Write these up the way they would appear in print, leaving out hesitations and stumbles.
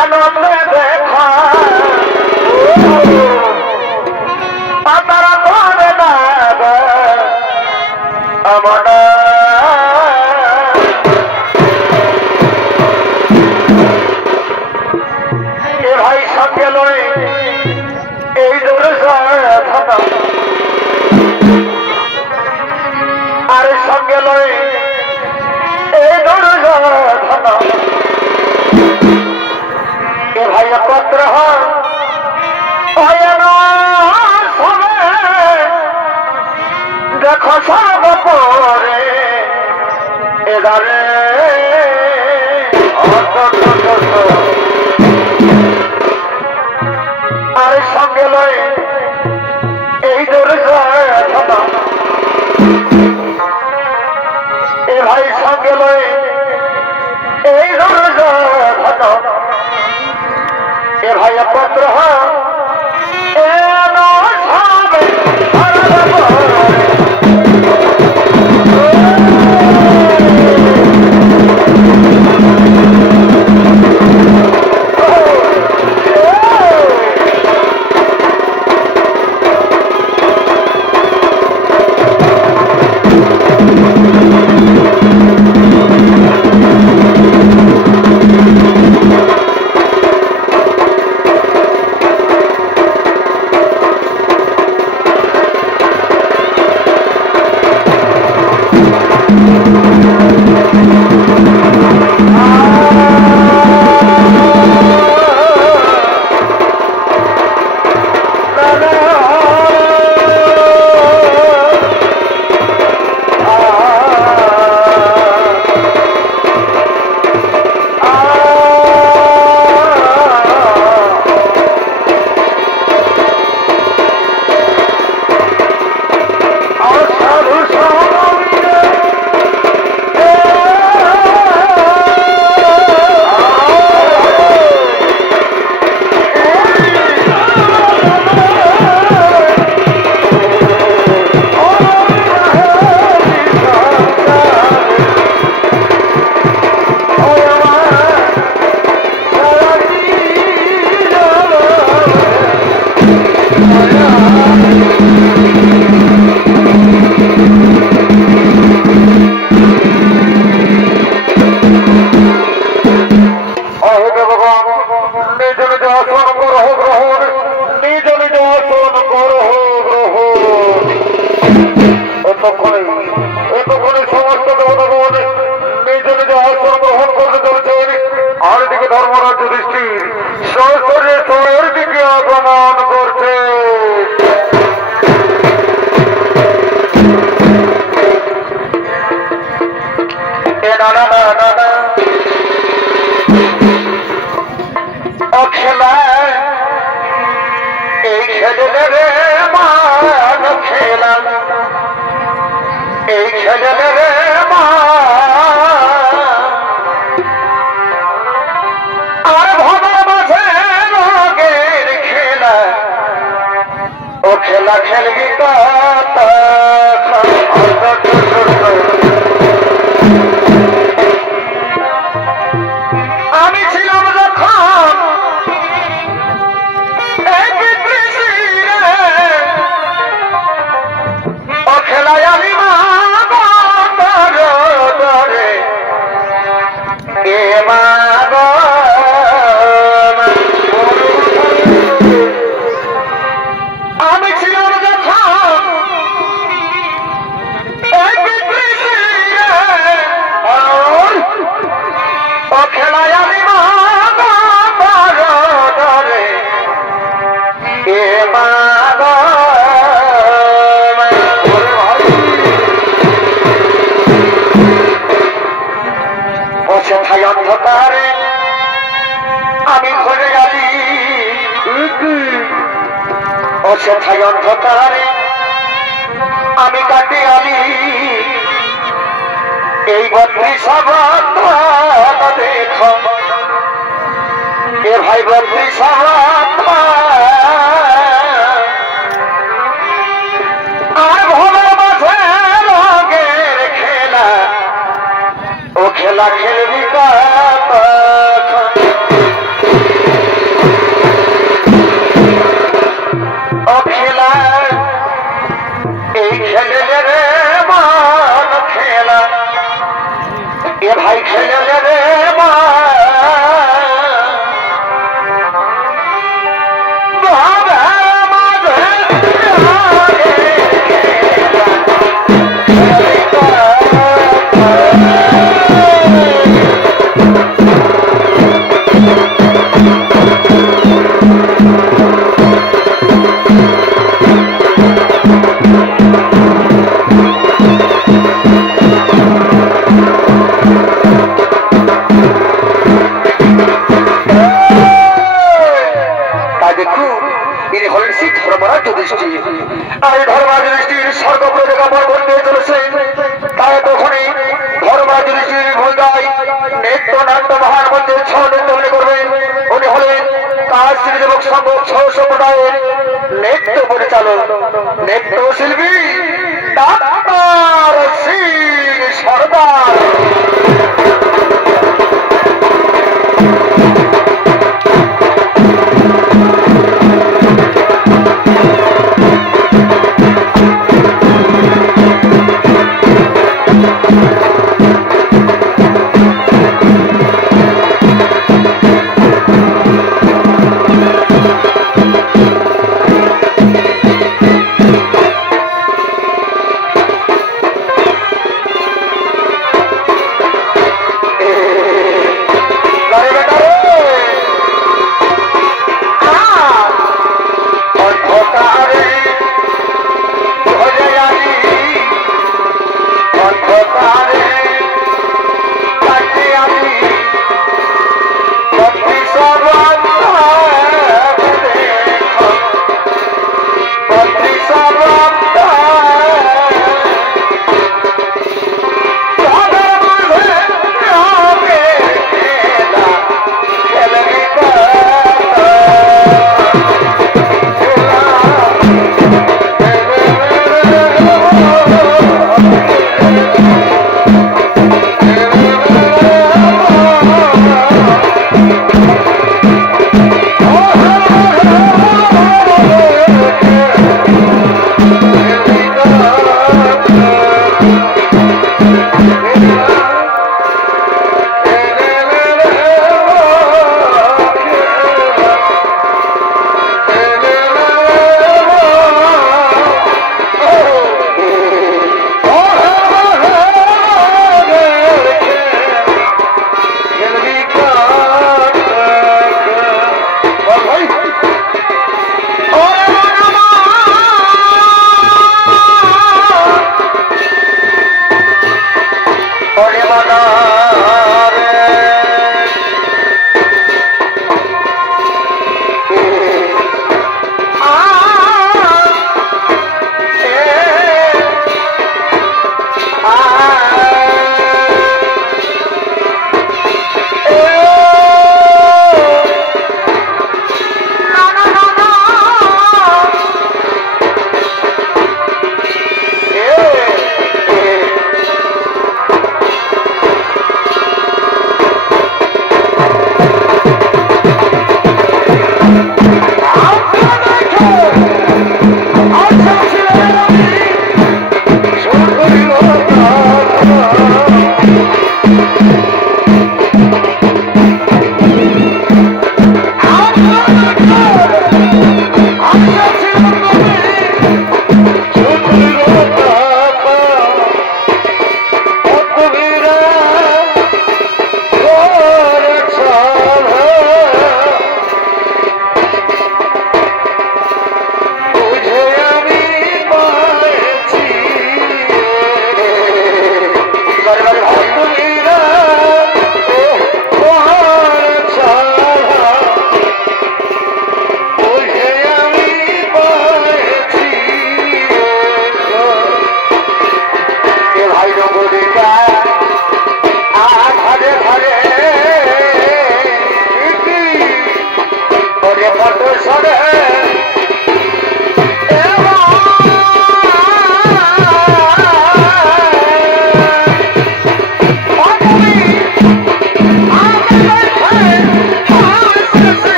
আনন্দে দেখা তারা করে না আমার এ ভাই সঙ্গে লড়ে এই দূরে থাকা আর সঙ্গে লড়ে এই দূরে থাকা এ ভাই একত্র হয় দেখো সব পরে এগারে আর সঙ্গে লয় এই দূরে এ ভাই সঙ্গে লয় এই দূরে এ ভাই পত্র সমস্ত দেবতাগণ নিজ নিজ আসন গ্রহণ করতে চলেছেন। আর দিকে ধর্মরাজ যুধিষ্ঠির সশরীরে চোরের দিকে আগমন করছে। খেলা এই খেলে রে মান খেলা এই খেলে রে মা আর ভবা মাঝে রোগের খেলা ও খেলা খেলবি আমি ছিলাম যখন ও খেলায় আমি আমি ছিলাম যখন ও খেলায় আমি সেথায় অন্ধকারে আমি ঘরে গেলি ও সেথায় অন্ধকারে আমি কাটে আলি এই 32 দেখ এ ভাই 32 আর ভোলের মাঝে রঙের খেলা ও খেলা খেলবি ইনি হলেন সেই ধর্মরাজ যুধিষ্ঠির। আর এই ধর্মরাজ যুধিষ্ঠির স্বর্গপুরে কাপড় করতে চলেছেন। তাই তখনই ধর্মরাজ যুধিষ্ঠির ভূমিকায় নৃত্য নাট্য মহান মধ্যে নৃত্য করবেন। উনি হলেন কাশ্মীর যুবক সংঘ 6 সম্প্রদায়ের নৃত্য পরিচালক, নৃত্য শিল্পী ডাক্তার শ্রী সরদার।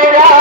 Mira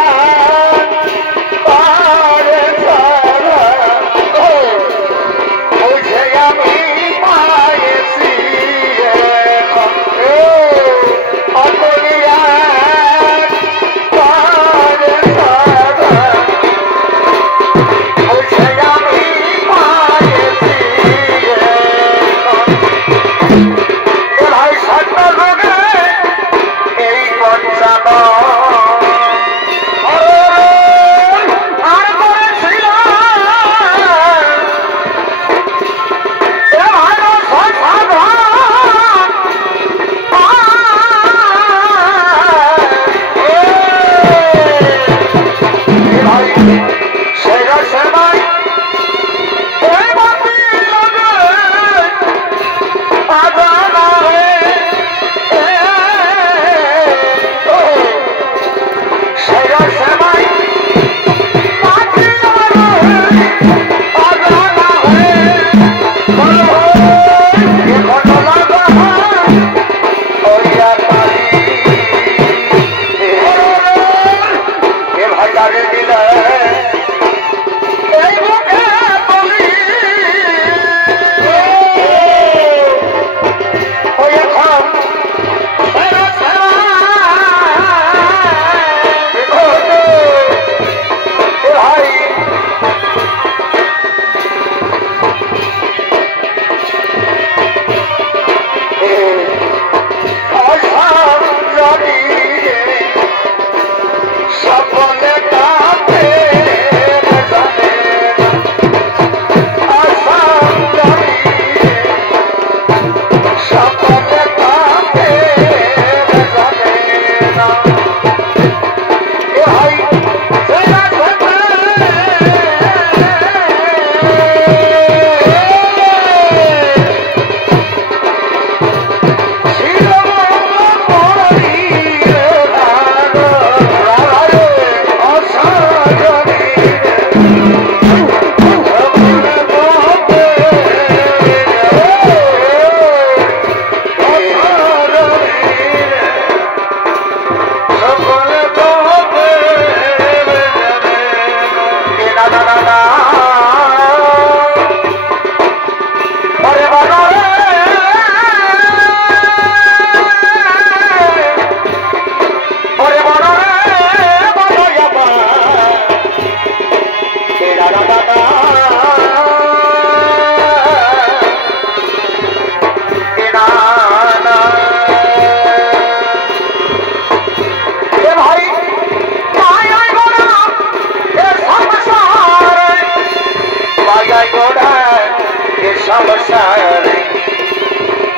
সমস্যারে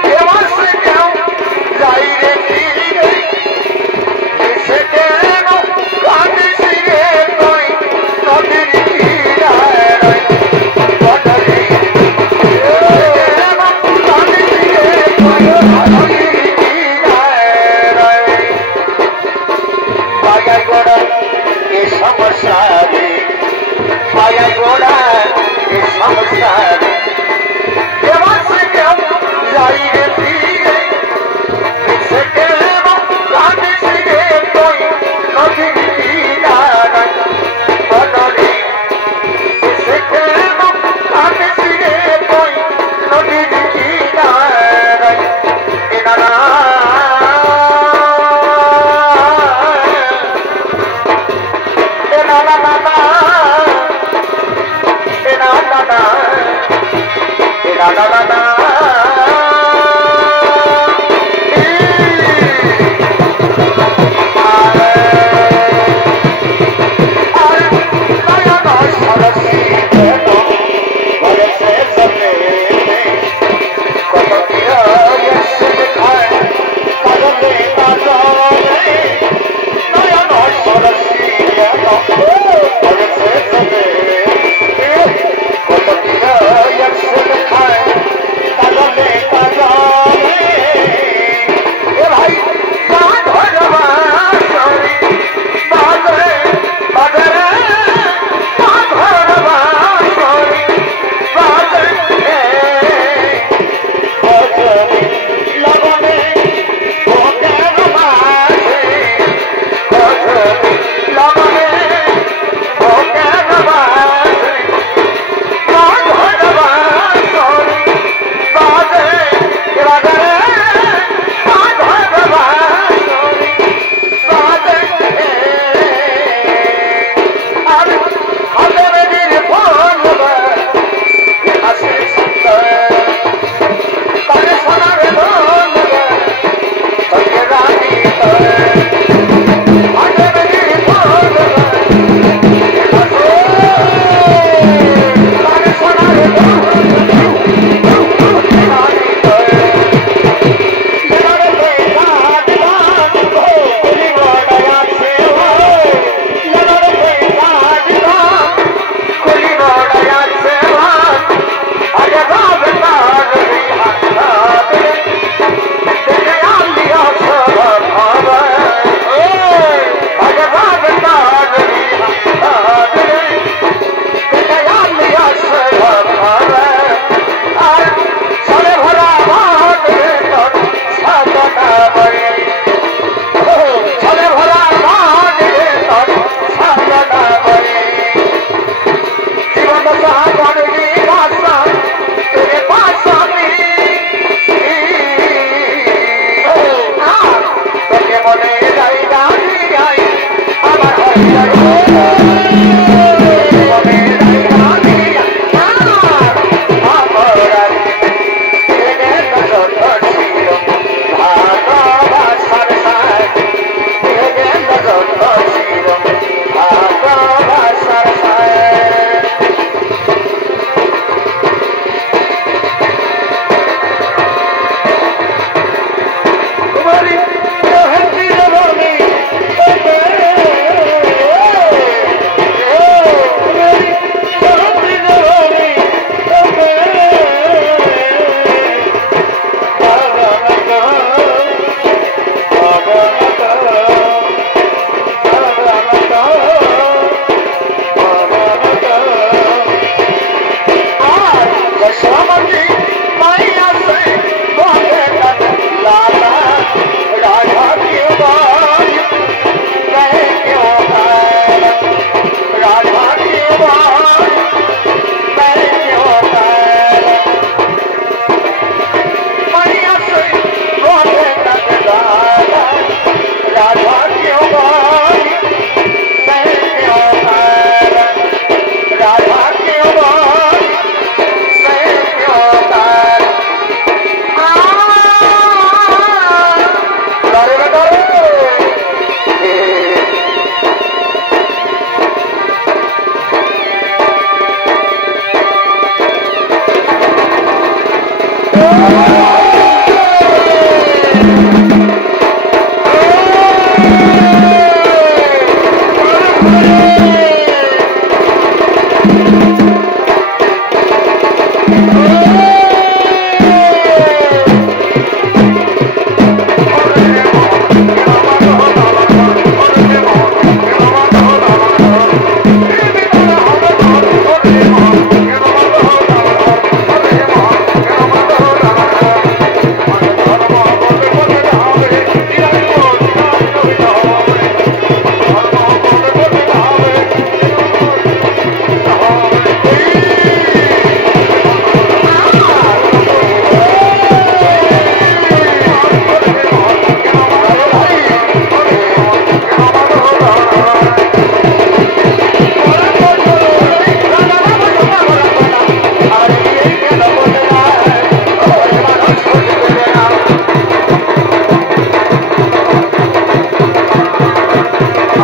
কেমন সে কেউ যাই রে তীরে এসে কেন কাঁদিস রে তুই নদীর কিনারে বদলে কেন কাঁদিস রে তুই নদীর কিনারে পায়াই গোড়া এ সমস্যারে পায়াই গোড়া এ সমস্যারে কেমন সে কেউ যাই রে তীরে এসে কেন কাঁদিস রে তুই নদীর কিনারে বদলে এসে কেন কাঁদিস রে তুই নদীর কিনারে এনারা এনারা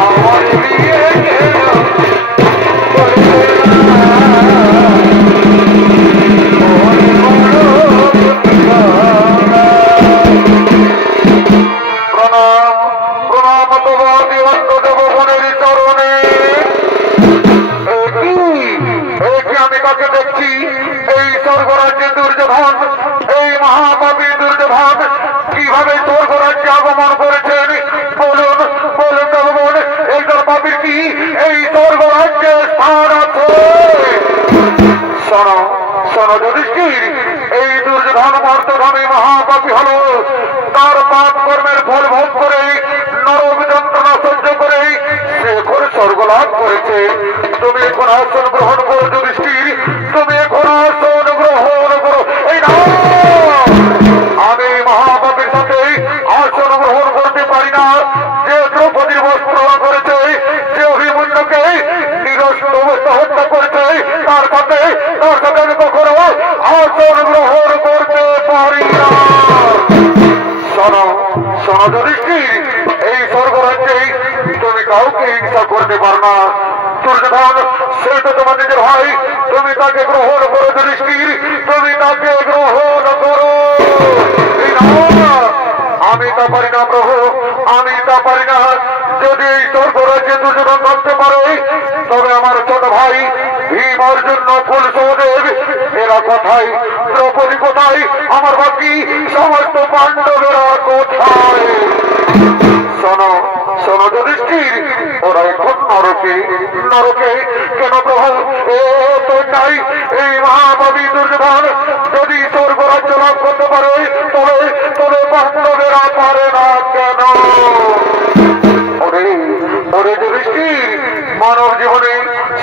আমার বিয়ে মহাপাপী হল তার পাপ কর্মের ফল ভোগ করে নরক যন্ত্রণা সহ্য করে সে এখন স্বর্গ লাভ করেছে। তুমি এখন আসন গ্রহণ করো যুধিষ্ঠির, তুমি এখন আসন গ্রহণ করো। এই না, আমি মহাপাপীর সাথে আসন গ্রহণ করতে পারি না। যে দ্রৌপদীর বস্ত্র করেছে, যে অভিমন্যুকে নিরস্ত হত্যা করেছে, তার সাথে আমি কখনো আসন গ্রহণ করতে পারি না। শোনো শোনো যুধিষ্ঠির, এই স্বর্গরাজ্যে তুমি কাউকে হিংসা করতে পারো না। দুর্যোধন সে তো তোমার নিজের ভাই, তুমি তাকে গ্রহণ করো যুধিষ্ঠির, তুমি তাকে গ্রহণ করো। আমি তা পারি না প্রভু, আমি তা পারি না। যদি এই স্বর্গরাজ্যে দুর্যোধন থাকতে পারে, তবে আমার ছোট ভাই ভীম, অর্জুন, নকুল, সহদেব এরা কোথায়? দ্রৌপদী কোথায়? আমার বাকি সমস্ত পাণ্ডবেরা কোথায়? শোনো শোনো যুধিষ্ঠির, ওরা এখন নরকে। নরকে কেন প্রভু? ও তো নাই, এই মহাভাবী দুর্যোধন যদি স্বর্গরাজ্য লাভ করতে পারে, তবে তবে পাণ্ডবেরা পারে না কেন? ওরে ওরে যুধিষ্ঠির, মানব জীবনে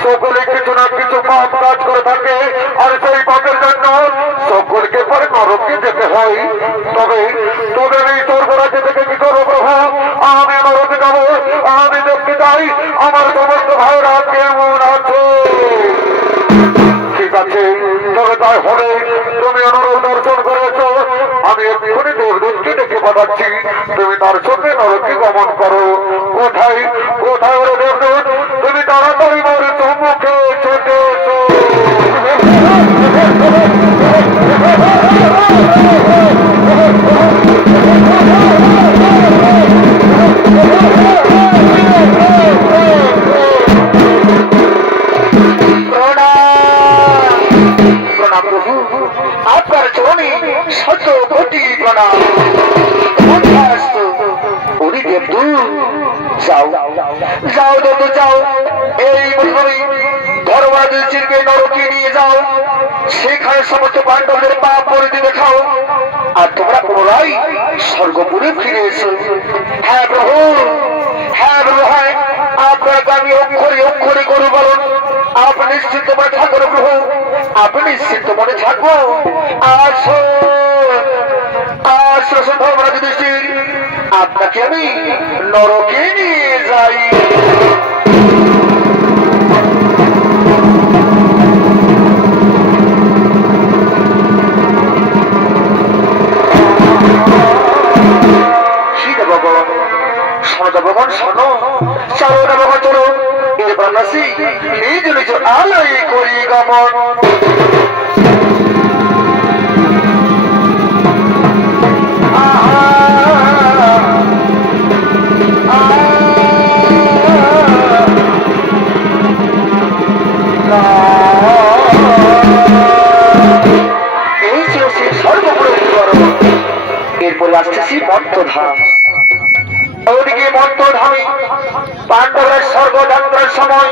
সকলে কিছু না কিছু পাপ কাজ করে থাকে, আর সেই পাপের জন্য সকলকে পরে নরকে যেতে হয়। তবে তবে এই স্বর্গরাজ্য থেকে কি করবো প্রভু? আমি নরকে যাবো, আমি দেখতে চাই আমার সমস্ত ভাইরা কেমন আছে। ঠিক আছে, তবে তাই হবে। তুমি অনুরোধ দর্শন করেছো, আমি এক্ষুনি দেবদূতকে ডেকে পাঠাচ্ছি, তুমি তার সাথে নরকে গমন করো। কোথায় কোথায় ওরে দেবদূত? তুমি তাড়াতাড়ি মোর সম্মুখে ছুটে এসো। প্রণাম প্রভু, আপনার চরণে শত কোটি প্রণাম। ওরে দেবদূত, যাও যাও দেবদূত যাও, এই মরুভূমি ধর্মরাজ যুধিষ্ঠিরকে নরকে নিয়ে যাও, সেখানে সমস্ত পাণ্ডবদের পাপ পরিধি দেখাও, আর তোমরা পুনরায় স্বর্গপুরে ফিরে এসো। হ্যাঁ প্রভু, হ্যাঁ প্রভু, হ্যাঁ আপনাকে আমি অক্ষরে অক্ষরে করু বলুন। আপনি নিশ্চিন্ত মনে থাকুন প্রভু, আপনি নিশ্চিন্ত মনে থাকবো। আসো আসো ধর্মরাজ যুধিষ্ঠির, আপনাকে আমি নরকে নিয়ে যাই। ভগবান শোনো, চলো ভগবান চলো, এরপর নাসি নিজ নিজ আলোয় করি গমন। এই ছিল সেই সর্বপুরের বিবরণ। এরপরে আসতেছি মন্ত্রধাম। ওদিকে মন্ত্রধামে পাণ্ডবরা স্বর্গযাত্রার সময়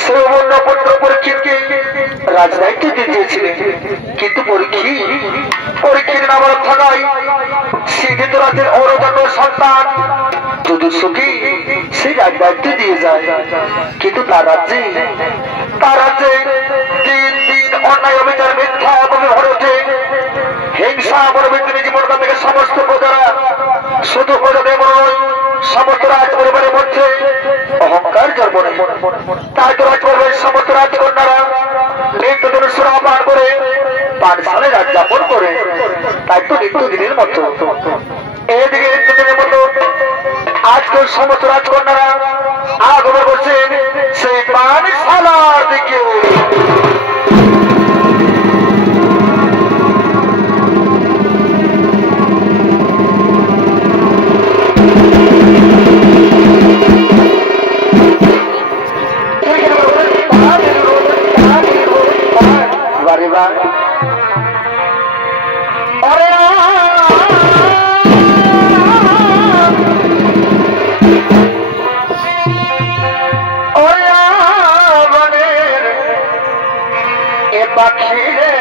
শ্রবণ পুত্র পরীক্ষিতকে রাজদায়িত্ব দিয়েছিলেন, কিন্তু পরীক্ষিত নামক থাকায় সে ধৃতরাষ্ট্রের অরজন্য সন্তান যুধিষ্ঠিরকে সেই রাজদায়িত্ব দিয়ে যায়। কিন্তু তার রাজ্যে দিন দিন অন্যায় অবিচার মিথ্যা অপব্যবহার হচ্ছে, হিংসা পরবর্তী জীবনটা থেকে সমস্ত প্রজারা, শুধু প্রজাদের নয় সমস্ত রাজ পরিবারের মধ্যে অহংকার জন্ম নেয়। তাই তো রাজপরিবারের সমস্ত রাজকন্যারা নিত্যদিন সুরাপান করে পাঠশালে রাত যাপন করে। তাই তো নিত্যদিনের মতো এদিকে নিত্যদিনের মতো আজকের সমস্ত রাজকন্যারা পাখি রে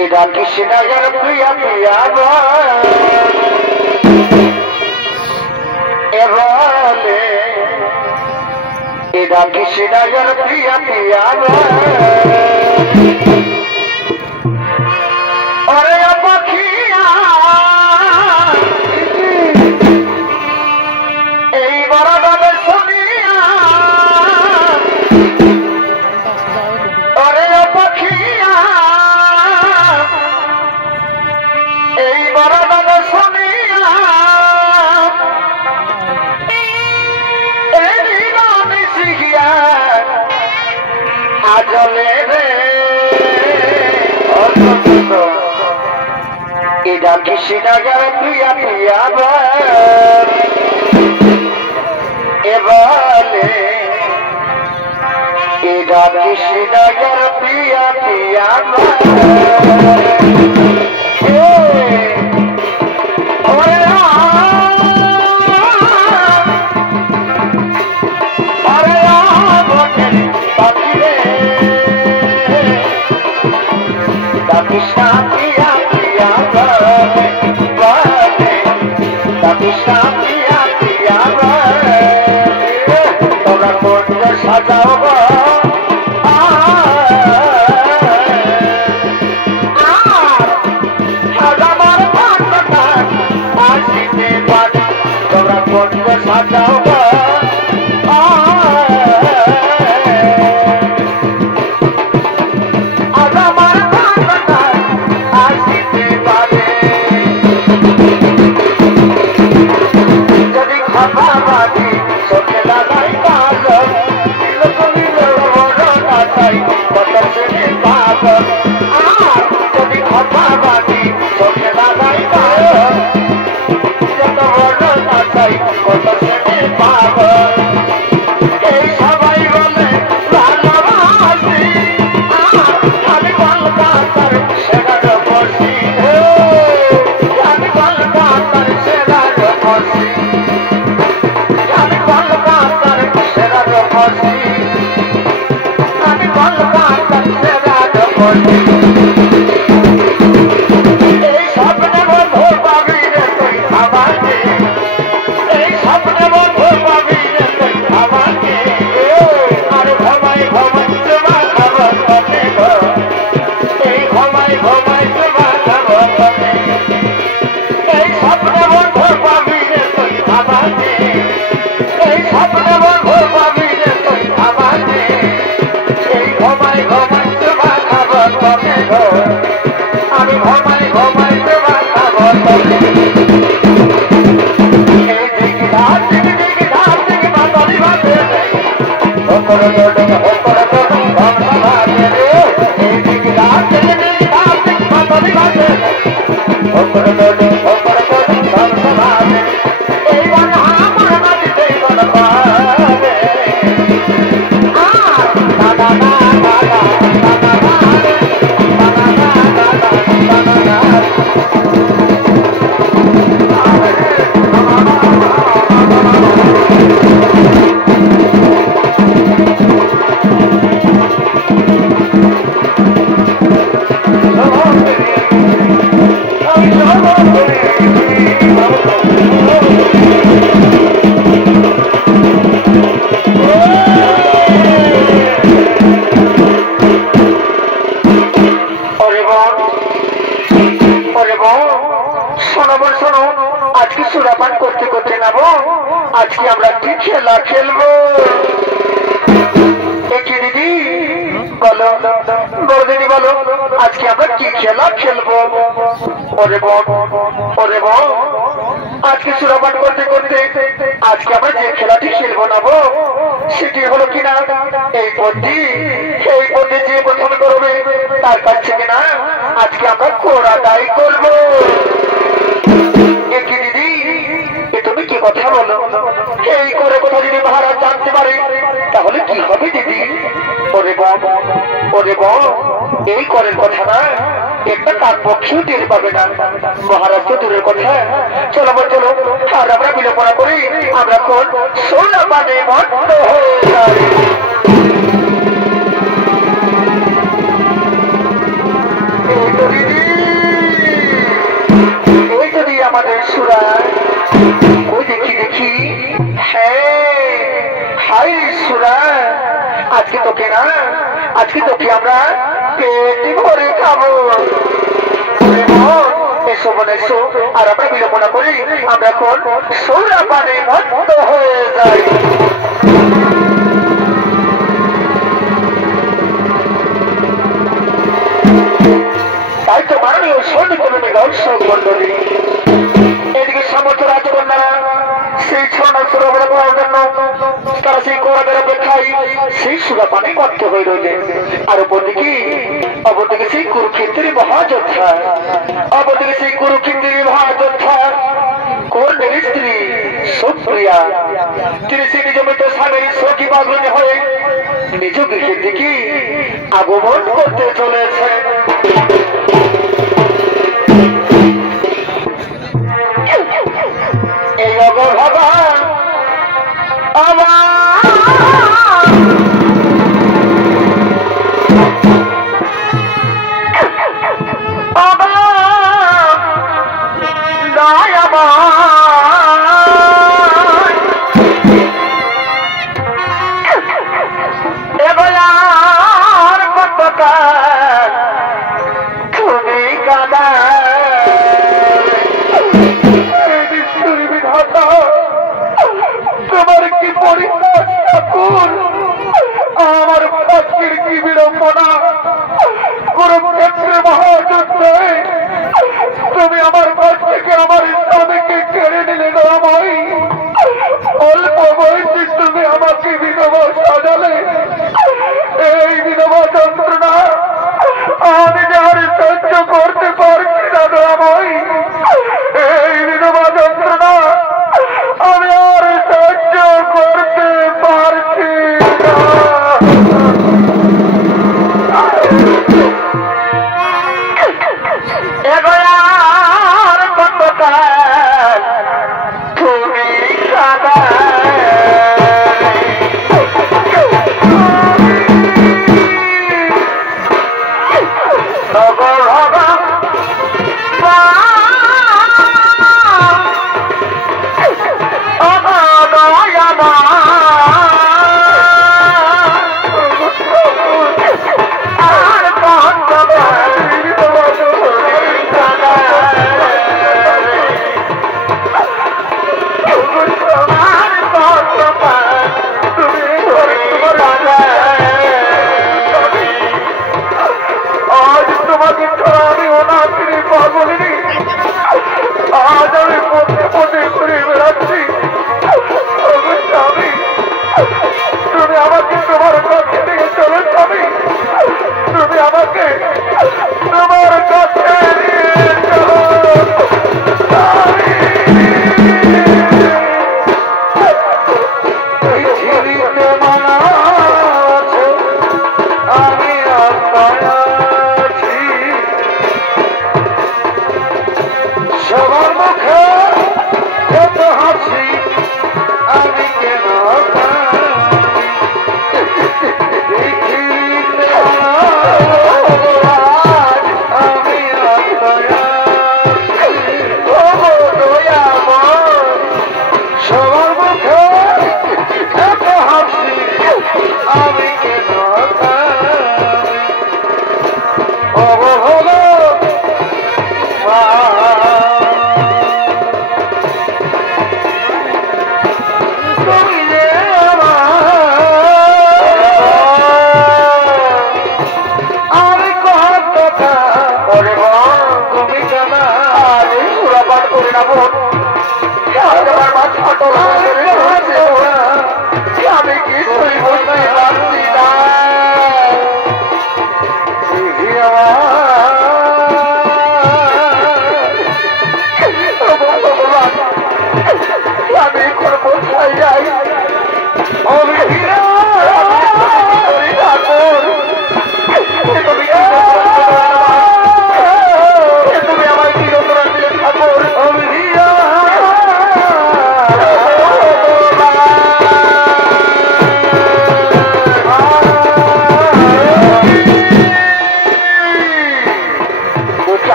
এরা কৃষ্ণাগর প্রিয়া প্রিয়া এবারে এরা কৃষ্ণাগর প্রিয়া প্রিয়া অরে পাখিয়া এই বড় দাদা শুনিয়া অরে পাখিয়া এই বড় দাদা শুনিয়া এই রামে শিখিয়া আজলে রে এটা কৃষ্ণাগর প্রিয়া প্রিয়া এবারে এটা কৃষ্ণাগর প্রিয়া প্রিয়া কৃষ্ণা প্রিয়া প্রিয়া কৃষ্ণা প্রিয়া প্রিয়া তোমরা কোন সাজাও সাজাবার আসিতে পারে তোমরা কোন সাজাও আজকে আমরা কি খেলা খেলবো দিদি বলো বড় দিদি বলো আজকে আমরা কি খেলা খেলবো ওরে বল আজকে সুরাপান করতে করতে আজকে আমরা যে খেলাটি খেলবো না সেটি হলো কিনা এই পদ্ধতি যে প্রথম করবে তার কাছ থেকে না আজকে আমরা কোড়াটাই করবো দিদি তুমি কি কথা বলো এই করে কথা যদি মহারাজ জানতে পারে তাহলে কি হবে দিদি ওরে বল এই করের কথা না একটা কার পক্ষেও টের পাবে না। মহারাজ তো দূরের কথা। চলো চলো, আর আমরা বিলোপনা করি। আমরা কোন সোনা মানে মন্দ হয়ে যাই। ওই যদি আমাদের সুরা, ওই দেখি দেখি, হ্যাঁ হাই সুরা, আজকে তোকে না, আজকে তোকে আমরা পেট ভরে খাবো। এসো মনে এসো, আর আমরা বিলোপনা করি। আমরা এখন সৌরা পানে মত্ত হয়ে যাই। তাই তো মাননীয় সৈনিক দর্শক মন্ডলী, এদিকে সমস্ত রাজকন্যারা সেই ছড়া সুরা পাওয়ার জন্য তারা সেই কোরআনের অপেক্ষায় সেই সুরা পানে মত্ত হয়ে রইলেন। আর অপরদিকে সেই কুরুক্ষেত্রের মহাযোদ্ধা, অপরদিকে সেই কুরুক্ষেত্রের মহাযোদ্ধা কর্ণের স্ত্রী সুপ্রিয়া, তিনি সেই নিয়মিত স্বামীর সখী বাগুনে হয়ে নিজ গৃহের দিকে আগমন করতে চলেছেন। এই অগভাবা আমার তুমি কাদা বিধাতা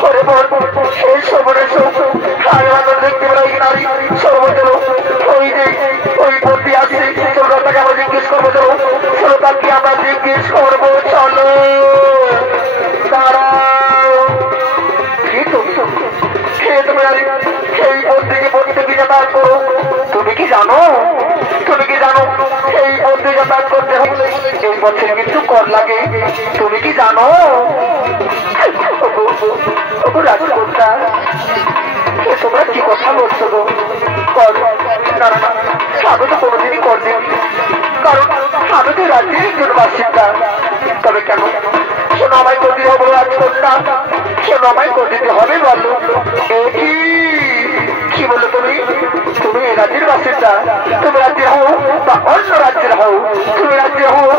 ওরে বল সেই সবরে আগে দেখতে পাই নারী সর্বজল ওই যে ওই বন্দি আছে চলো তাকে আমরা জিজ্ঞেস করবো চলো চলো তাকে আমরা জিজ্ঞেস করবো চলো দাঁড়াও কি তুমি তুমি সেই বন্দিকে বন্দিতে যাতায়াত করো তুমি কি জানো এই বন্দি যাতায়াত করতে হলে এই বছর কিন্তু কর লাগে তুমি কি জানো রাজকন্যা তোমরা কি কথা বলছো গো কর না না আমি তো কোনোদিনই কর দিই কারণ আমি তো রাজ্যের একজন বাসিন্দা তবে কেন শোনো আমায় করে দিতে হবে রাজকন্যা শোনো আমায় করে দিতে হবে বলো কি বললো তুমি এই রাজ্যের বাসিন্দা তুমি রাজ্যের হও বা অন্য রাজ্যের হও তুমি রাজ্যের হও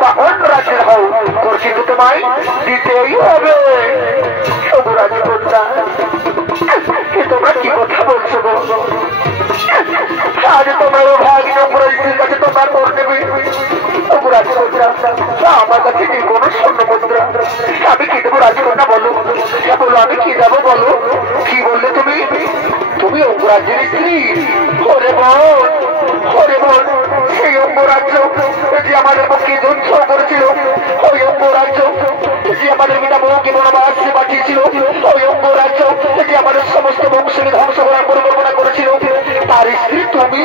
বা অন্য রাজ্যের হও তোর কিন্তু তোমায় দিতেই হবে সবু রাজকন্যা তোমরা কি কথা বলছো গো আজ তোমরা ও ভাগিন অপরাধীর কাছে তোমরা তোর দেবে আমার কাছে নেই কোনো স্বর্ণ মুদ্রা আমি কি দেবো রাজকন্যা বলো আমি কি দেবো বলো কি বললে তুমি অঙ্গরাজ্যের স্ত্রী ওরে বল সেই অঙ্গরাজ্য যে আমাদের পক্ষে যুদ্ধ করেছিল ওই অঙ্গরাজ্য যে আমাদের পিতা বউকে বনবাসে পাঠিয়েছিল ওই অঙ্গরাজ্য যে আমাদের সমস্ত বংশকে ধ্বংস করার পরিকল্পনা করেছিল তার স্ত্রী তুমি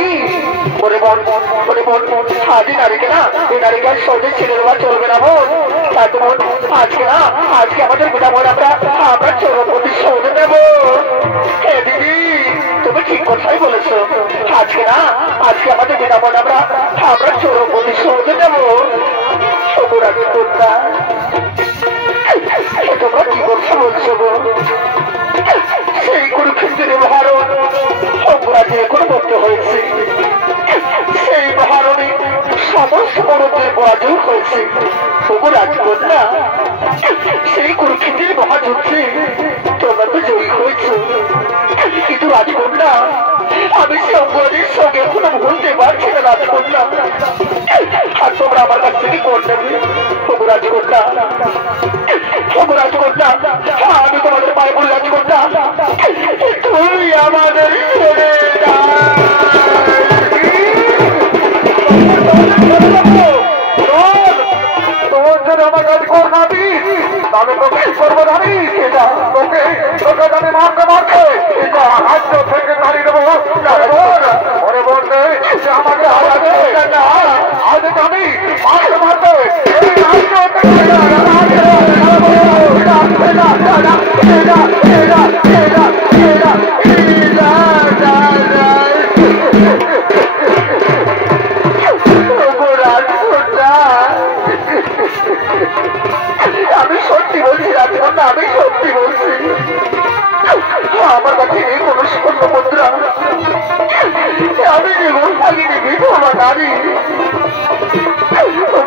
ওরে বল আজ নারীকে না এই নারীকে আর সহজে ছেড়ে দেওয়া চলবে না বোন তাই তো বোন আজকে আমাদের পিতা বোন আমরা চরমপতি শোধ নেব দিদি তুমি ঠিক কথাই বলেছো আজকে আমাদের পিতা বোন আমরা চরমপতি শোধ নেব রাজকন্যা তোমরা কি কথা বলছো গো সেই কুরুক্ষেত্রের ভারত অঙ্গরাজ্যে এখন করতে হয়েছে সেই মহারণী সমস্ত মরদের পরাজয় হয়েছে তবু রাজকন্যা সেই কুরুক্ষেত্রের মহাযুদ্ধে তোমরা তো জয়ী হয়েছ কিন্তু রাজকন্যা আমি সে অঙ্গরাজের সঙ্গে এখনো ভুলতে পারছি না রাজকন্যা আর তোমরা আমার কাছ থেকে কর নেবে তবু রাজকন্যা আমি তোমাদের পায়ে বলি রাজকন্যা তুমি আমাদের ছেড়ে আমার কাজ কর না দিস তাহলে তোকে করবো জানি তোকে জানি মারতে রাজ্য থেকে তাড়িয়ে দেবো ওরে বলতে আমাকে আজ জানি মারতে আমি সত্যি বলছি রাজকন্যা আমি সত্যি বলছি আমার কাছে নেই কোনো স্বর্ণ মুদ্রা আমি জীবন থাকিনি বিধবা নারী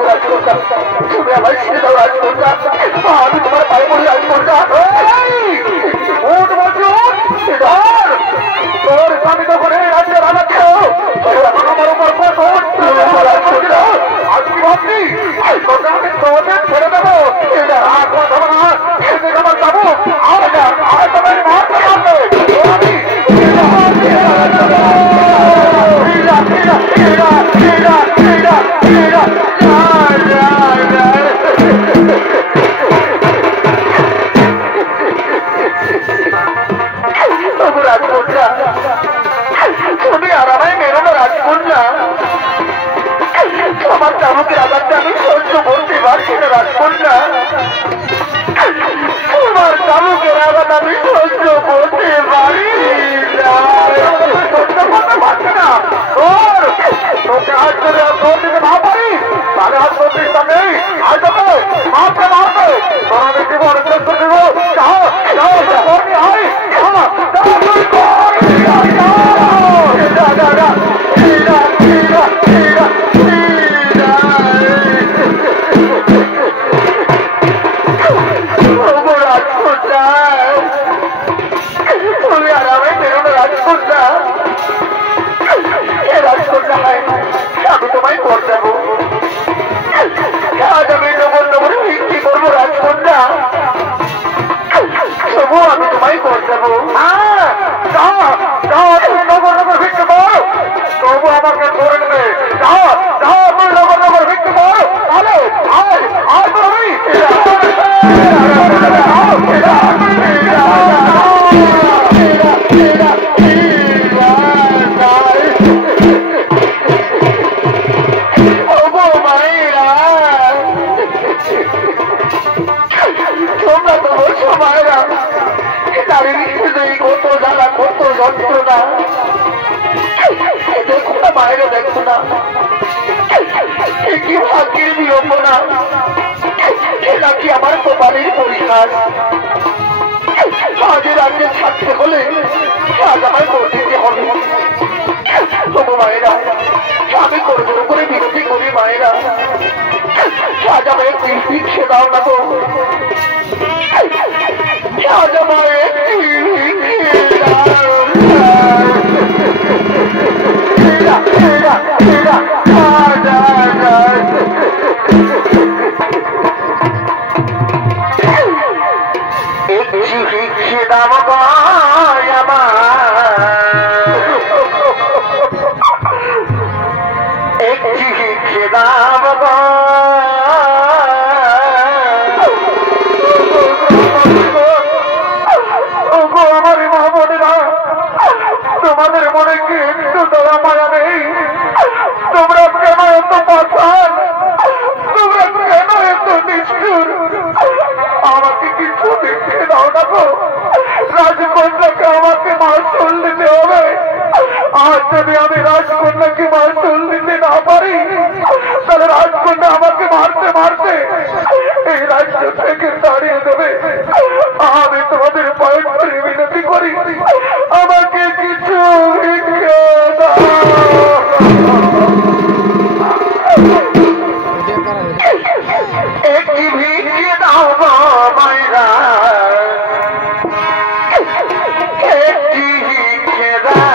রাজকন্যা তুমি আমার ছেড়ে দাও রাজকন্যা আমি তোমার পায়ে বলি রাজকন্যা তোর স্বামী তখন এই রাজ্যে রাজাচ্ছে এখন আমার উপর রাজকন্যা আজ কি ভাবছি আমি তোমাদের ছেড়ে দেবো আমার যাবো আর তোমার মারতে রাজকন্যা তুমি আর আমায় মেরো না রাজকন্যা আমার চাবুকের আঘাতটা আমি সহ্য করতে পারছি না রাজকন্যা তোমার চাবুকের আঘাত আমি সহ্য করতে পারি না তোকে আজ করে তোর দিকে না পারি তাহলে আজ প্রতিষ্ঠা নেই আজ তোকে মারতে তোর আমি জীবন চেষ্টা দেব তুমি আর আমি বেরোন রাজকন্যা আমি তোমায় কর দেবো আজ আমি নবর ভিত্তি করবো রাজকন্যা তবু দেবো। তুমি নগর নগর ভিক্ষে করো, তবু আমাকে ধরে নেবে। তুমি নগর নগর ভিক্ষে করো, তাহলে তোমরা তো বলছো মায়েরা কত জ্বালা কত যন্ত্রণা, দেখো না মায়েরা, দেখো না কি ভাগ্যের বিড়ম্বনা, নাকি আমার কপালের পরিহাস। আজ রাজ্যে থাকতে হলে আজ আমার করতে হবে। তবু মায়েরা আমি করবো করে বিরতি করি, মায়েরা আজ আমায় একটি ভিক্ষে দাও না গো, আজ আমায় একটি ভিক্ষে দাও। একটি ভিক্ষে দাও একটি ভিক্ষে দাও আমার মা বোনেরা, তোমাদের মনে কি একটু দয়া মায়া নেই? তোমরা কেন এত পাষাণ, তোমরা কেন এত নিষ্ঠুর? আমাকে কিছু দেখে দাও না গো, রাজকন্যাকে আমাকে মাসুল দিতে হবে। আর যদি আমি রাজকন্যাকে মাসুল দিতে না পারি, তাহলে রাজকন্যা আমাকে মারতে মারতে এই রাজ্য থেকে তাড়িয়ে দেবে। আমি তোমাদের পায়ে ধরে বিনতি করি, আমাকে কিছু ভিক্ষে দাও। একটি ভিক্ষে দাও গো মায়েরা, একটি ভিক্ষে দাও।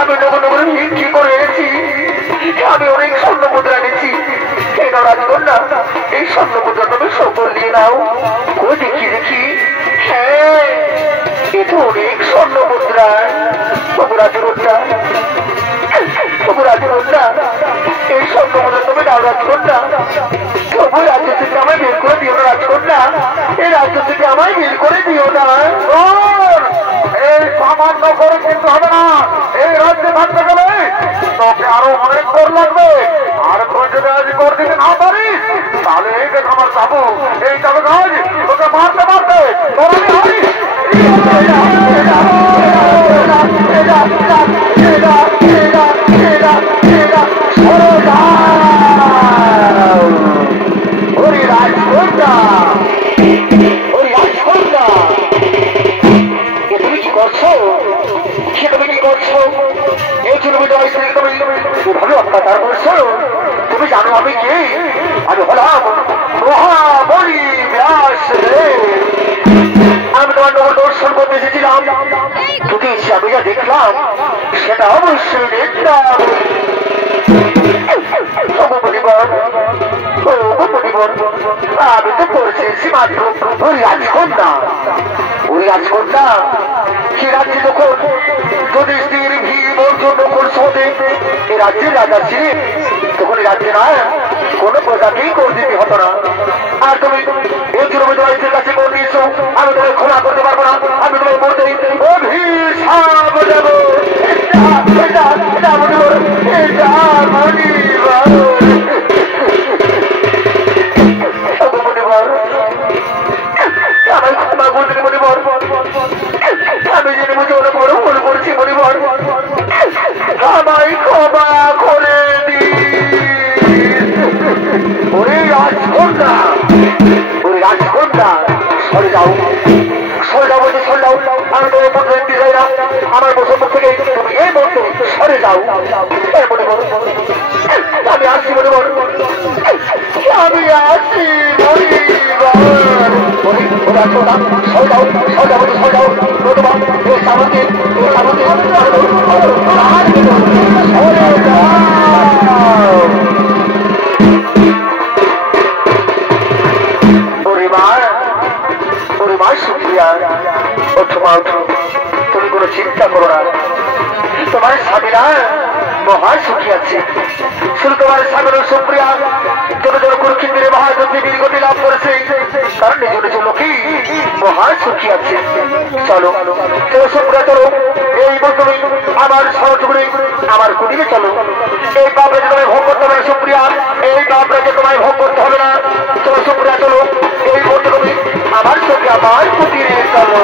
আমি নগর নগর ভিক্ষি করে এনেছি, আমি অনেক স্বর্ণ মুদ্রা এনেছি। এই রাজকন্যা, এই স্বর্ণ মুদ্রা তুমি সকল নিয়ে নাও। ও দেখি দেখি, হ্যাঁ এ তো অনেক স্বর্ণ মুদ্রা। রাজকন্যা, রাজকন্যা, এই স্বর্ণ মুদ্রা তুমি নাও রাজকন্যা। তবু রাজ্য থেকে আমায় বের করে দিও না রাজকন্যা, এই রাজ্য থেকে আমায় বের করে দিও না। এই সামান্য করে কিন্তু হবে না, এই রাজ্যে থাকতে গেলে তোকে আরো অনেক কর লাগবে। আর তুই যদি আজ কর দিতে না পারিস তাহলে এই দেখ আমার যাবো, এই যাবে কাজ তোকে মারতে মারতে তোর আমি হারিস। ওরে রাজকন্যা, ওরে রাজকন্যা, তুমি কি করছো? সে তুমি কি করছো? এই জন্য তুমি এভাবে অত্যাচার করছো? তুমি জানো আমি কে? আমি হলাম মহাবলী ব্যাস। আমি তোমার নগর দর্শন করতে এসেছিলাম, যদি এসে আমি যা দেখলাম সেটা অবশ্যই দেখলাম। আমি তো পড়ছি মাত্র ওই রাজকন্যা, ওই রাজকন্যা সে রাজ্যে যখন যদি স্ত্রীর ভিড় জন্য করতে এই রাজ্যের রাজা ছিলেন, তখন রাজ্যে না কোনো প্রজাকেই কর দিতে হতো না। আর তুমি এই জুরুমের কাছে কর দিয়েছো, আমি তোমায় ক্ষমা করতে পারবো না। আমি তোমায় বলতে অভিশাপ দেবো। আমার ক্ষমা করতে মনিবর, আমি জেনে বুঝে ওরা বড় ভুল করছি মনিবর, আমায় ক্ষমা করে ওরে রাজকন্যা, ওরে রাজকন্যা সরে যাও, সরে যাও বলছি, সরে যাও। আমি তোমার পথে দেখতে চাই না, আমার বসন্ত থেকে তুমি এই বলতে সরে যাও। মনিবর আমি আসছি মনিবর, আমি আসছি তুমি কোনো চিন্তা করো না, তোমার স্বামীরা মহা সুখী আছে। শুধু তোমার স্বামীর সুপ্রিয়া যত জন কুরুক্ষেত্রে মহাযুদ্ধে বীরগতি লাভ করেছে, কারণ নিজ নিজ লোকই মহা সুখী আছে। চলো সুপ্রিয়া, চলো এই বন্ধু আমার সহযোগী আমার কুটিরে চলো। এই বাপরাকে তোমায় ভোগ করতে হবে না সুপ্রিয়া, এই বাপরাকে তোমায় ভোগ করতে হবে না। চলো সুপ্রিয়া, চলো এই বন্ধু তুমি আমার সঙ্গে আমার কুটিরে চলো।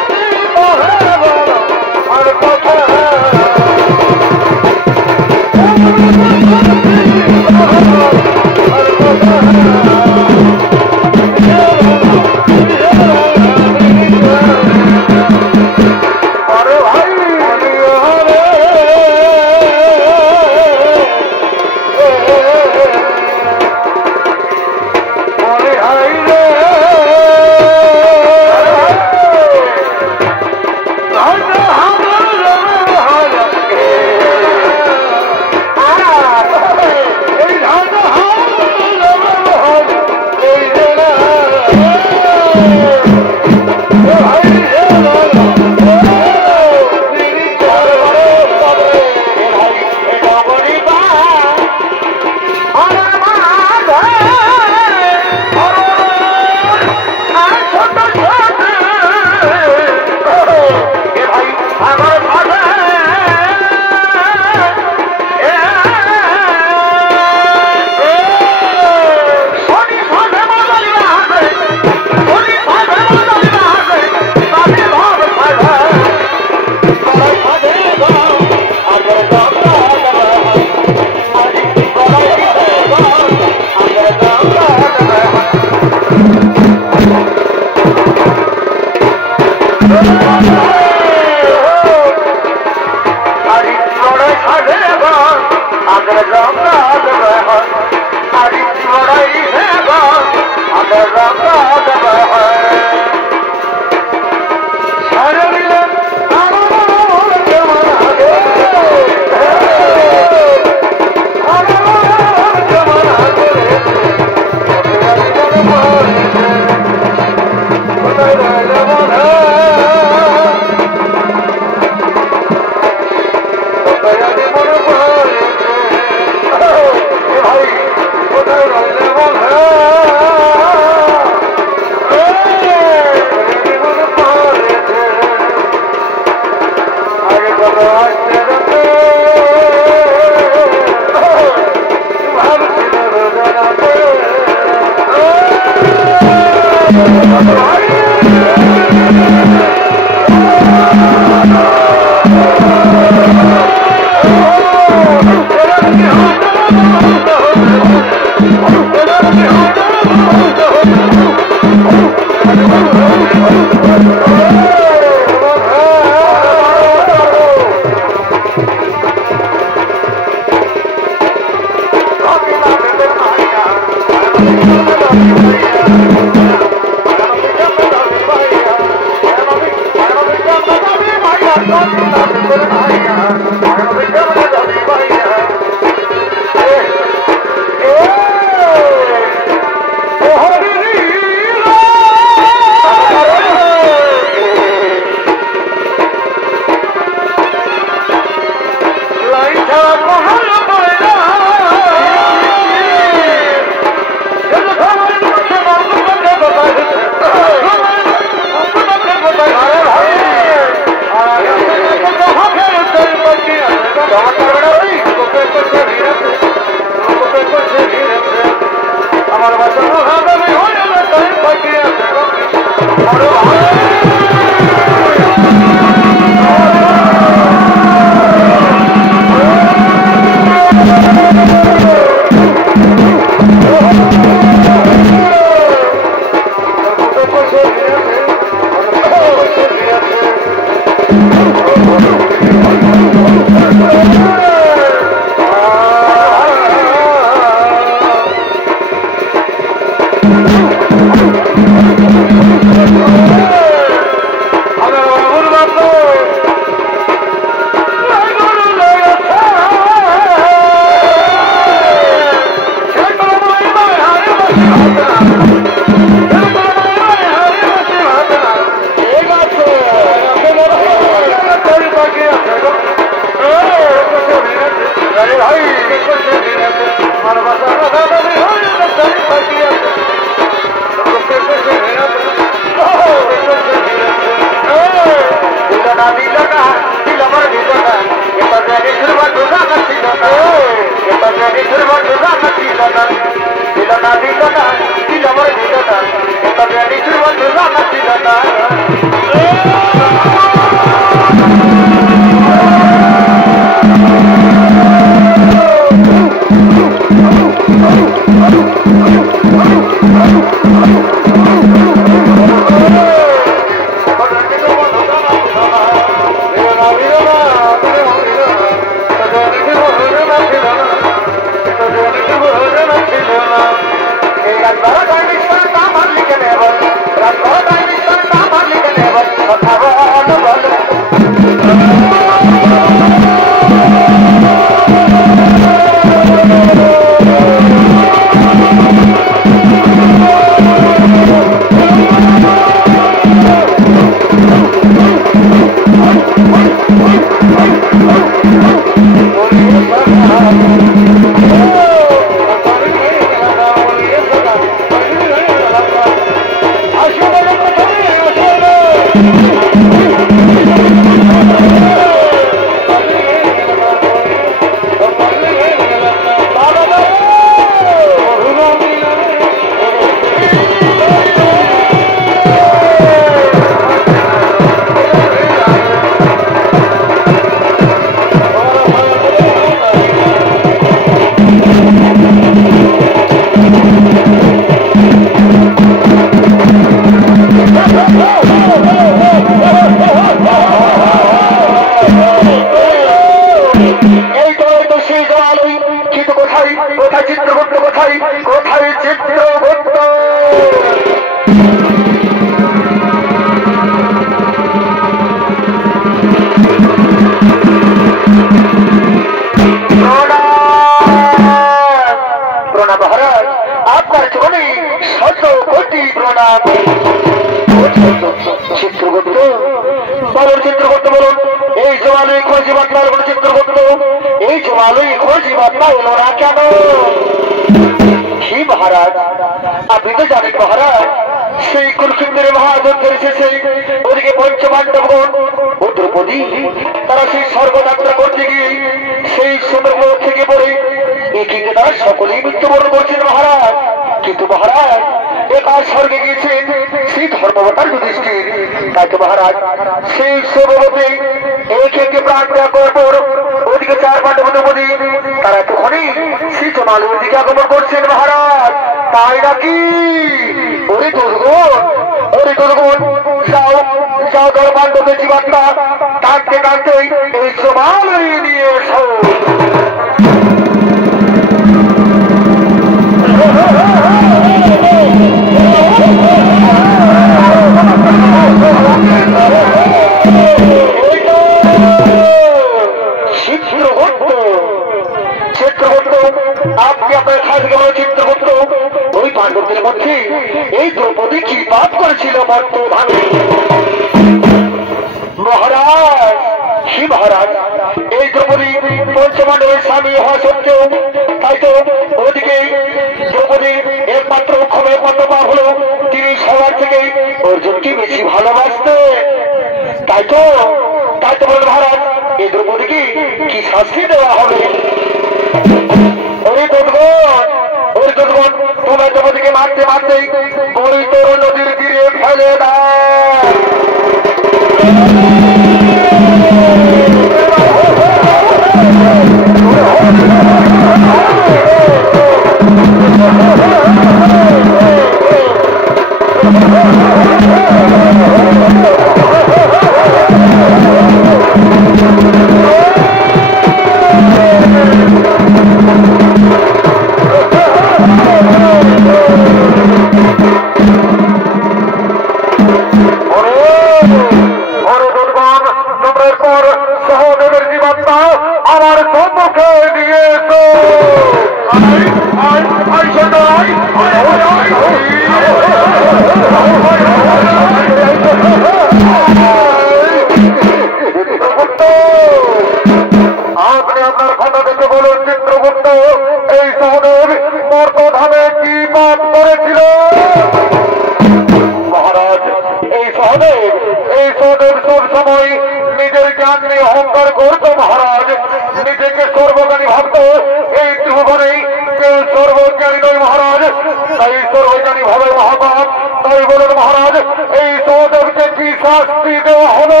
তাই সর্বজনী ভাবে মহাপাপ। তাই বলুন মহারাজ, এই সহদেবকে কি শাস্তি দেওয়া হলো?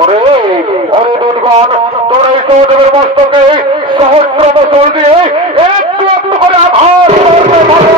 ওরে ওরে দুর্গণ, তোর এই সহদেবের মস্তকে সহস্র বছর দিয়ে একটু একটু করে আঘাত করতে পারো।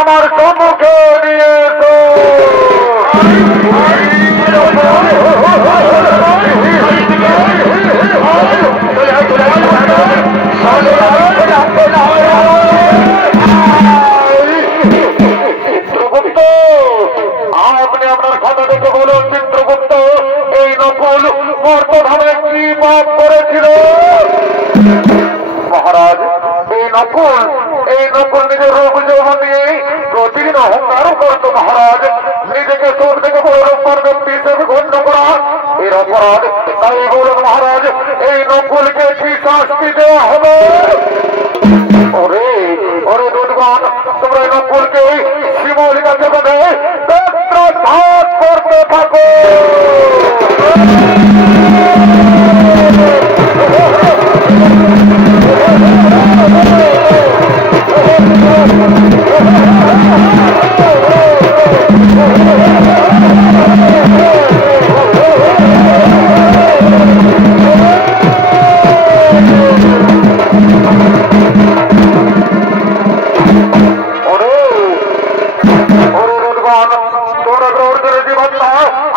আমার সম্মুখে নিয়ে এসো। চিত্রগুপ্ত, আপনি আপনার খাতা দেখে বলুন চিত্রগুপ্ত, এই নকুল মর্তধামে কি পাপ করেছিল? মহারাজ, এই নকুল নিজের রূপ যৌবন নিয়ে প্রতিদিন অহংকার করত। মহারাজ, নিজেকে সব থেকে বড় রূপর ব্যক্তি হিসেবে গণ্য করা এর অপরাধ। তাই বলুন মহারাজ, এই নকুলকে কি শাস্তি দেওয়া হবে? ওরে ওরে দুর্গণ, তোমরা এই নকুলকে শিমলিকা জগতে বেত্রঘাত করতে থাকো।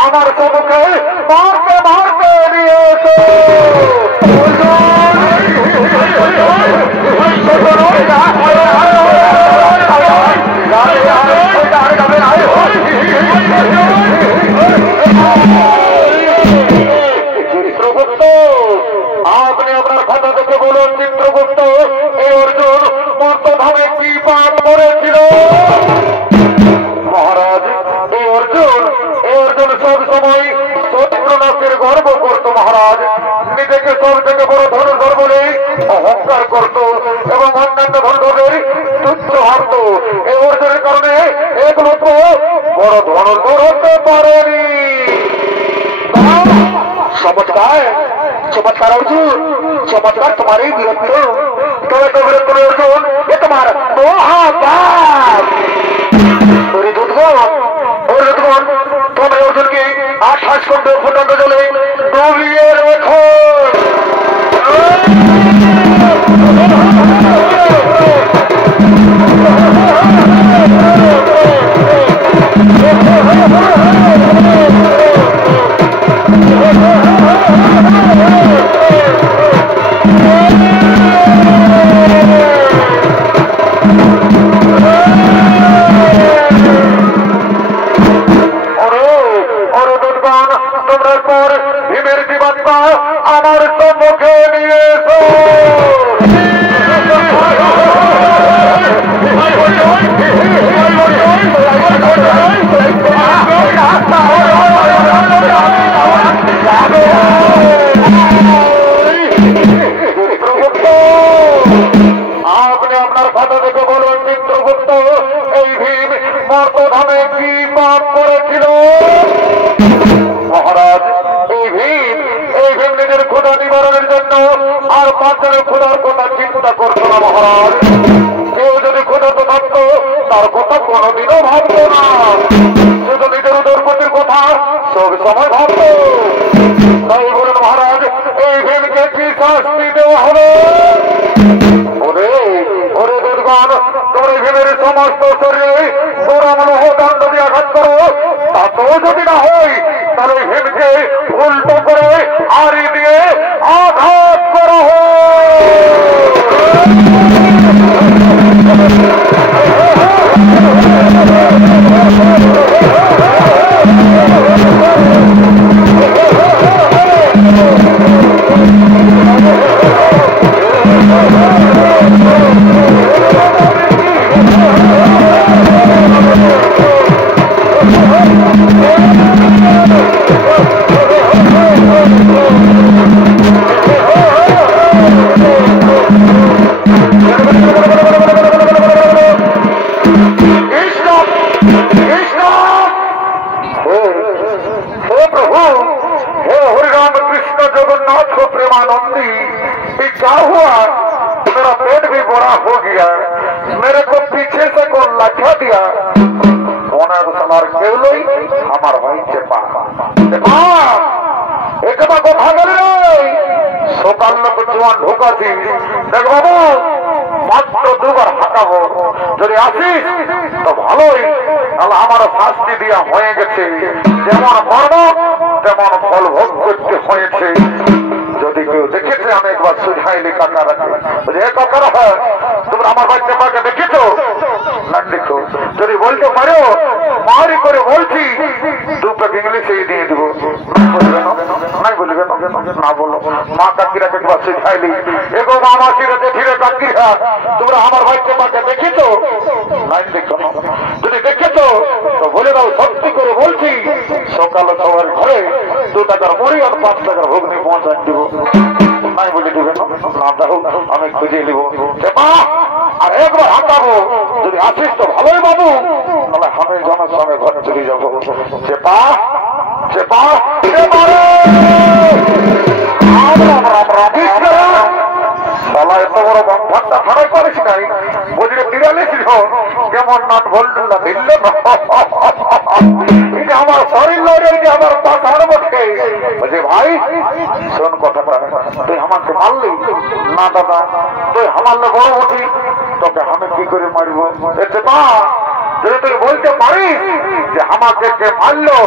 আমার সবকে মারতে মারতে নিয়ে এসো। চিত্রগুপ্ত, আপনি আপনার খাতা থেকে বলুন চিত্রগুপ্ত, এই অর্জুন মর্তধামে কি পাপ করেছিল? মহারাজ, এই অর্জুন সব সময় শত্রুনাশের গর্ব করত। মহারাজ, নিজেকে সব থেকে বড় ধনুর্ধর বলে অহংকার করত এবং অন্যান্য ধনুর্ধরের তুচ্ছ ভাবত। এই অর্জুনের কারণে এক লোক বড় ধনুর্ধর হতে পারেনি। চমৎকার চমৎকার অর্জুন, চমৎকার তোমার এই বীরত্ব। তবে তো বীরত্ব অর্জুন, এ তোমার মহাপাপ। তোমরা অর্জুনকে 28 ঘন্টা ফুটন্ত জলে ডুবিয়ে রেখো। আমার সম্মুখে নিয়ে এসো। আপনি আপনার খাতা থেকে বলুন চিত্রগুপ্ত, এই ভীম মর্তধামে কি পাপ করেছিল? মহারাজ, এই ভীম নিজের ক্ষুধা নিবারণের জন্য আর 5 জনের ক্ষুধার কথা চিন্তা করতো না। মহারাজ, কেউ যদি ক্ষুধা তো থাকতো তার কথা কোনোদিনও ভাবত না, শুধু নিজের উদরপতির কথা সব সময় ভাবত। তাই বলুন মহারাজ, এই ভীমকে কি শাস্তি দেওয়া হবে? ওরে ওরে দুর্গণ, তোর ভীমের সমস্ত শরীরে গোড়ামূলহ দণ্ড দিয়ে আঘাত করো, তাতেও যদি না হয় তাহলে ভীমকে উল্টো করে আড়ি দিয়ে আঘাত করা হয়। मां नंदी ये क्या हुआ? मेरा पेट भी बड़ा हो गया, मेरे को पीछे से को लठा दिया। हमार भाई चेपा एक को भागल सकाल जवान ढोका थी देख बाबू मात्र দুবার হাঁটাবো, যদি আসিস তো ভালোই, তাহলে আমার শাস্তি দিয়া হয়ে গেছে, যেমন কর্ম তেমন ফল ভোগ করতে হয়েছে। যদি কেউ দেখেছে আমি একবার সুঝাইলি কাকারাকে, কাকারা তোমরা আমার বাচ্চা পাকে দেখেছো না? দেখো যদি বলতে পারো মারি করে বলছি দু প্যাক ইংলিশেই দিয়ে দিব, নাই বলবে না বলো। মা কাকিরাকে একবার সুঝাইলি, এগো মা মাসিরা দেখিরে কাকিরা তোমরা আমার বাচ্চা পাকে দেখেছো নাই? দেখো যদি দেখেছো তো বলে দাও সত্যি করে বলছি সকালে সবার ঘরে 2 টাকার মুড়ি আর 5 টাকার ভোগনি পৌঁছান দিব, নাই বলে দিবে না দাও আমি খুঁজে নিব আর একবার হাঁটাবো, যদি আসিস তো ভালোই বাবু, তাহলে আমি জনের সঙ্গে ঘরে চলে যাবো। চেপা চেপা এত বড় বন্ধনটা খারাপ করিস নাই, বুঝলে বিড়ালিস কেমন নাট বলল না ভিড়ল না, আমার শরীর লড়ে আমার পাখার বসে বলছে ভাই শোন কথাটা, তুই আমাকে মারলি না দাদা, তুই আমারলে বড় উঠি তোকে আমি কি করে মারবো? এতে মা যদি তুই বলতে পারিস যে আমাকে কে মারলো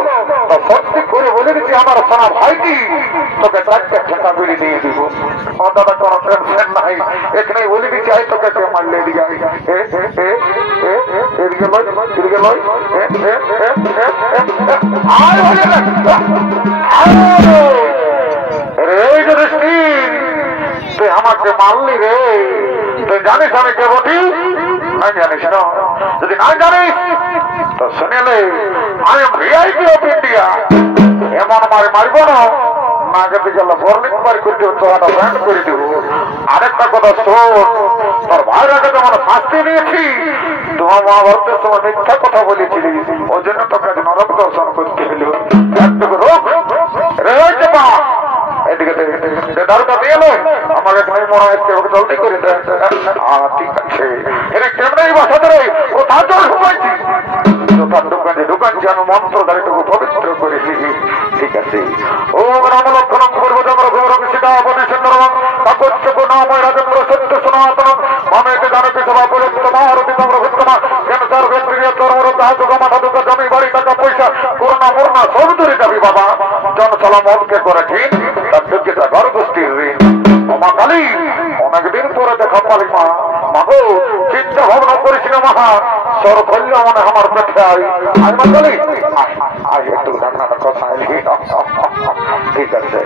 তো সত্যি করে বলে দিচ্ছি আমার সোনা ভাইটি তোকে 4টা ঠেকা বেরিয়ে দিয়ে দিব। ও দাদা কোনো টেনশন নাই, এখানে বলে দিচ্ছি আই তোকে কে মারলে এদিকে তুই আমাকে মারলি রে, তুই জানিস আমি কে বটি? না জানিস না? যদি না জানিস তো শুনেলে আমি ভিআইপি অফ ইন্ডিয়া, এমন মারি মারব না নাকে দিকে বর্ণিত মারি করে দেবো, তোরা ব্যান্ড করে দেবো। আরেকটা কথা শোন, তোর ভাইয়ের আগে যেমন শাস্তি নিয়েছি তোমার মা ভারতের সময় মিথ্যা কথা বলেছিলি, ওই জন্য তোকে নরক দর্শন করতে হলো। একটুকু রোগ রয়েছে মা এদিকে দারুটা দিয়ে এলো আমাকে তুমি মনে হচ্ছে ওকে জলদি করে দেয়। ঠিক আছে এর কেমন বাসাতে রে ও তার জল ঘুমাইছি দোকান দোকানে দোকান যেন মন্ত্র দাঁড়িয়ে পবিত্র করেছি। ঠিক আছে ও রাম লক্ষণ করবো আমরা গৌরব সীতা পরিচ্ছন্ন কাকচ্ছক নাময় রাজেন্দ্র সত্য সনাতন মামেকে জানকে সভা পর্যন্ত মহারতি তোমরা ভুক্তমা ক্যান্সার ব্যাকটেরিয়া চরম দাহ মাথা দুঃখ জমি বাড়ি টাকা পয়সা করোনা মরনা সব দূরে যাবি বাবা। জনসালামতকে করে ঠিক তার যোগ্যতা ঘর গোষ্ঠীর ঋণ। মা কালী অনেকদিন পরে দেখা পালি মা, মাগো চিন্তা ভাবনা করিস না মহা সর করলে মনে আমার পেটে আই মা কালী আজ একটু রান্নাটা কথা ঠিক আছে।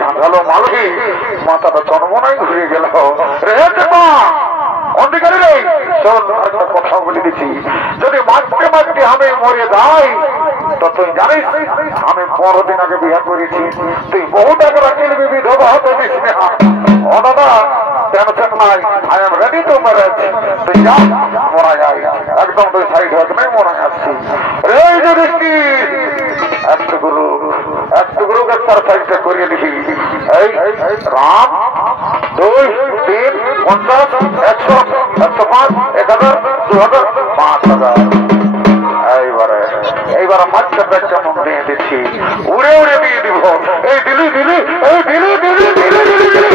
ঝাঁঝালো মালকি মাথাটা চনমনাই ঘুরে গেল রে মা অন্ধকারে রে। শোন একটা কথা বলে দিচ্ছি, যদি মাঝতে মাঝতে আমি মরে যাই তো তুই জানিস আমি 15 দিন আগে বিয়ে করেছি, তুই বহু টাকা রাখবি বিধবা হতে দিস না। ও দাদা টেনশন নাই, I am ready to marriage. তুই যা মরা যাই একদম তুই সাইড হয়ে নাই মরা যাচ্ছি রে। যদি একটু গুরু এক্সারসাইজটা করিয়ে দিবি। এই রাম 2 3 50 100 105 1000 2000 5000 এইবারে মাঝে পেটটা মুখ দিয়ে দিচ্ছি, উড়ে উড়ে দিয়ে দিব। এই দিলি দিলি এই দিলি দিলি দিলি দিলি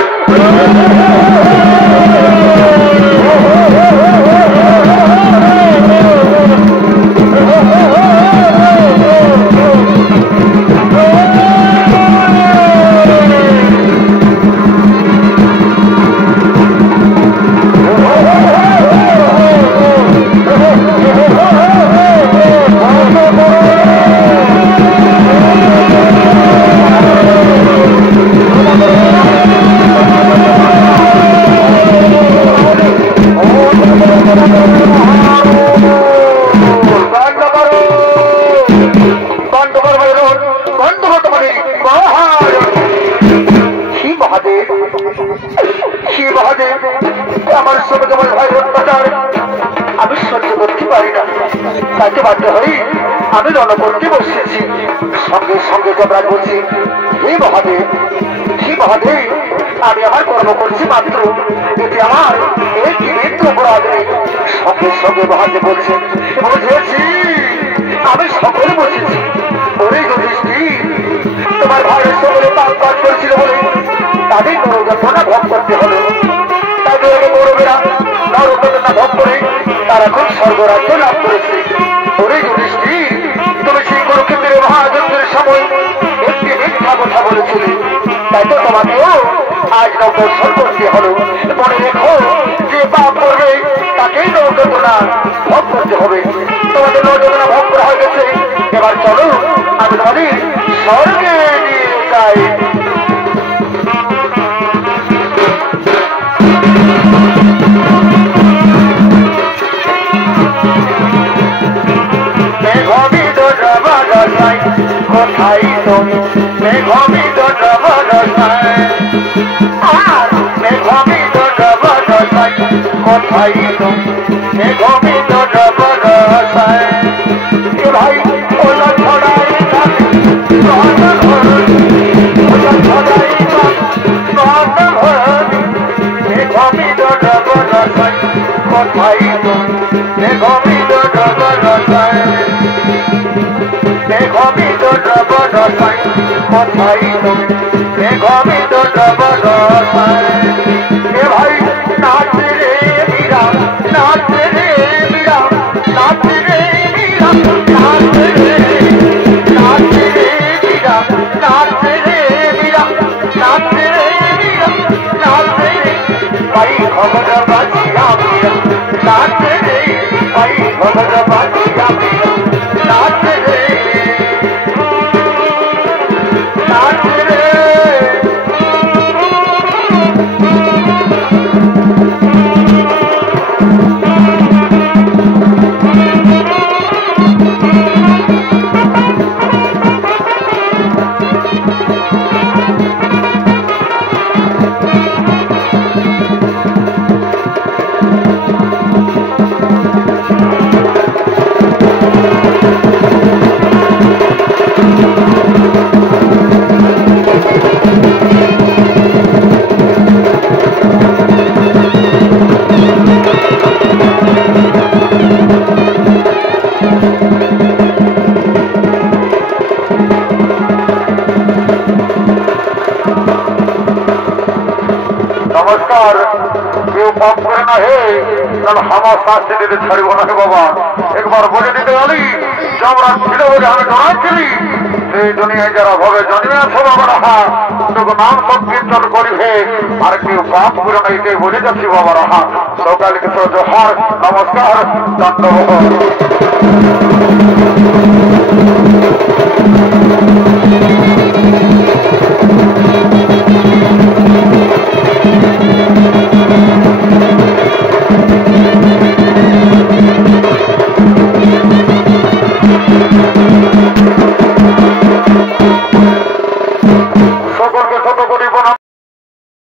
আমার সঙ্গে আমার ভাই অত্যাচার আমি সহ্য করতে পারি না, তাকে বাধ্য হই আমি রণ করতে বসেছি। সঙ্গে সঙ্গে যমরাজ বলছি, হে মহাদেব, হে মহাদেব, আমি আমার কর্ম করছি মাত্র, এতে আমার একটি মৃত্যু অপরাধ নেই। সঙ্গে সঙ্গে মহাদেব বলছে, বুঝেছি, আমি সকলে বুঝেছি। ওরে যুধিষ্ঠির, তোমার ভাইয়ের সকলে পাপ কাজ করেছিল বলে তাদের নরযাতনা ভোগ করতে হলো। তাদের গৌরবেরা নরযাতনা ভোগ করে তারা খুব স্বর্গরাজ্য লাভ করেছে। ওরে যুধিষ্ঠির, তুমি সেই কুরুক্ষেত্রের মহাযুদ্ধের সময় একটি মিথ্যা কথা বলেছিলে, তাই তো তোমাকেও আজ নরদর্শন করতে হলো। মনে রেখো, যে পাপ করবে তাকেই নরযাতনা ভোগ করতে হবে। তোমাদের নরযাতনা ভোগ করা হয়ে গেছে, এবার চলো আমি তোমাদের স্বর্গে নিয়ে যাই। কোথায় তুমি মেঘমিত জবরদশায়, আর মেঘমিত জবরদশায়, কোথায় তুমি মেঘমিত জবরদশায়। এ ভাই ওলা ছড়াই মেঘমিত জবরদশায়, কোথায় তুমি মেঘমিত জবরদশায়। মেঘমিত জবরদশায়, কোথায় তুমি মেঘমিত জবরদশায়। এ ভাই নাচ রে মীরা, নাচ রে মীরা, নাচ রে মীরা, নাচ রে, নাচ রে মীরা, নাচ রে মীরা, নাচ রে মীরা, নাচ রে ভাই খবর বাজিয়া মীরা, নাচ রে ভাই খবর বাজিয়া মীরা, নাচ রে। নমস্কার, কেউ পাপ করে না হে, তাহলে আমার শাস্তি দিতে ছাড়ব না হে বাবা। একবার বলে দিতে গেলি যমরাজ ছিল বলে আমি ডরাচ্ছিলি। সেই দুনিয়ায় যারা ভবে জন্মে আছে বাবা রাহা, তোকে নাম সংকীর্তন করিবে, আর কেউ পাপ করে না এটাই বলে যাচ্ছি বাবা রাহা। সকালকে জোহার, নমস্কার, দণ্ডবোধ।